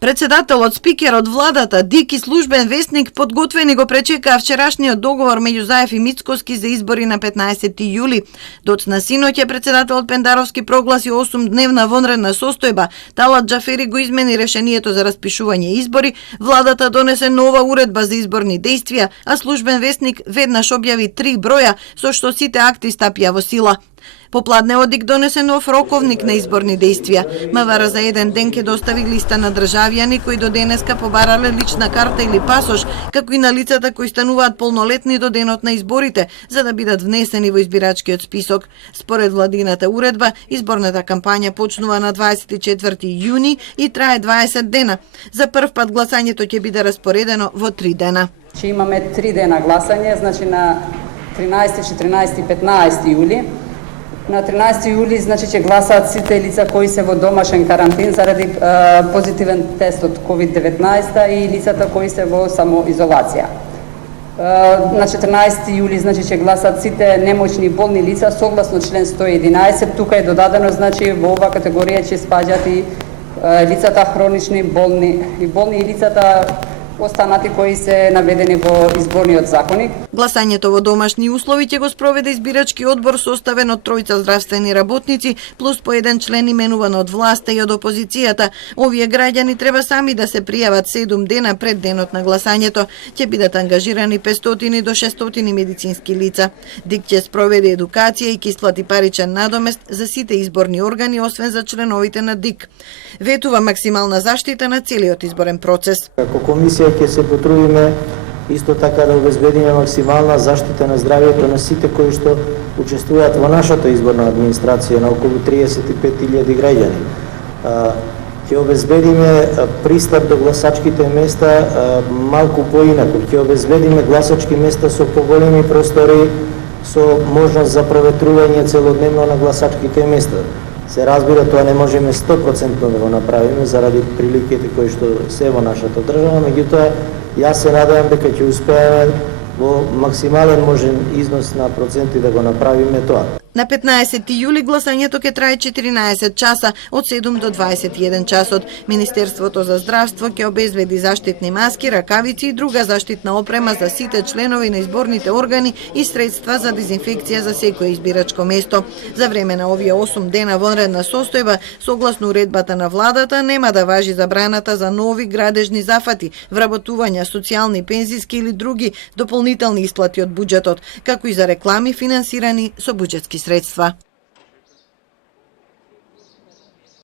Председателот, спикерот, владата, ДИК и службен весник подготвени го пречекаа вчерашниот договор меѓу Заев и Мицкоски за избори на 15 јули. Доцна синоќа председателот Пендаровски прогласи 8-дневна вонредна состојба. Талат Џафери го измени решението за распишување избори, владата донесе нова уредба за изборни действија, а службен весник веднаш објави 3 броја со што сите акти стапија во сила. Попладнеот ДИК донесе нов роковник на изборни действија. МВР за еден ден ќе достави листа на државјани кои до денеска побарале лична карта или пасош, како и на лицата кои стануваат полнолетни до денот на изборите, за да бидат внесени во избирачкиот список. Според владината уредба, изборната кампања почнува на 24 јуни и трае 20 дена. За прв пат гласањето ќе биде распоредено во 3 дена. Че имаме 3 дена гласање, значи на 13, 14 и 15 јули. На 13 јули значи ќе гласаат сите лица кои се во домашен карантин заради позитивен тест од COVID-19 и лицата кои се во самоизолација. На 14 јули значи ќе гласаат сите немоćни болни лица согласно член 111. Тука е додадено значи во ова категорија ќе спаѓаат и лицата хронични болни и лицата останати кои се наведени во изборниот законник. Гласањето во домашни услови ќе го спроведе избирачки одбор составен од тројца здравствени работници плюс по еден член именуван од власта и од опозицијата. Овие граѓани треба сами да се пријават 7 дена пред денот на гласањето. Ќе бидат ангажирани 500 до 600 медицински лица. ДИК ќе спроведе едукација и ќе исплати паричен надомест за сите изборни органи освен за членовите на ДИК. Ветува максимална заштита на целиот изборен процес. Како комисија ќе се потрудиме исто така да обезбедиме максимална заштита на здравјето на сите кои што учествуваат во нашата изборна администрација, на околу 35.000 граѓани. Ќе обезбедиме пристап до гласачките места малку поинаку. Ќе обезбедиме гласачки места со поголеми простори, со можност за проветрување целодневно на гласачките места. Се разбира, тоа не можеме 100% да го направиме заради приликите кои што се во нашата држава, меѓутоа јас се надевам дека ќе успееме во максимален можен износ на проценти да го направиме тоа. На 15 јули гласањето ќе трае 14 часа од 7 до 21 часот. Министерството за здравство ќе обезбеди заштитни маски, ракавици и друга заштитна опрема за сите членови на изборните органи и средства за дезинфекција за секое избирачко место. За време на овие 8 дена вонредна состојба, согласно уредбата на владата, нема да важи забраната за нови градежни зафати, вработувања, социјални, пензиски или други дополнителни исплати од буџетот, како и за реклами финансирани со буџетски средства.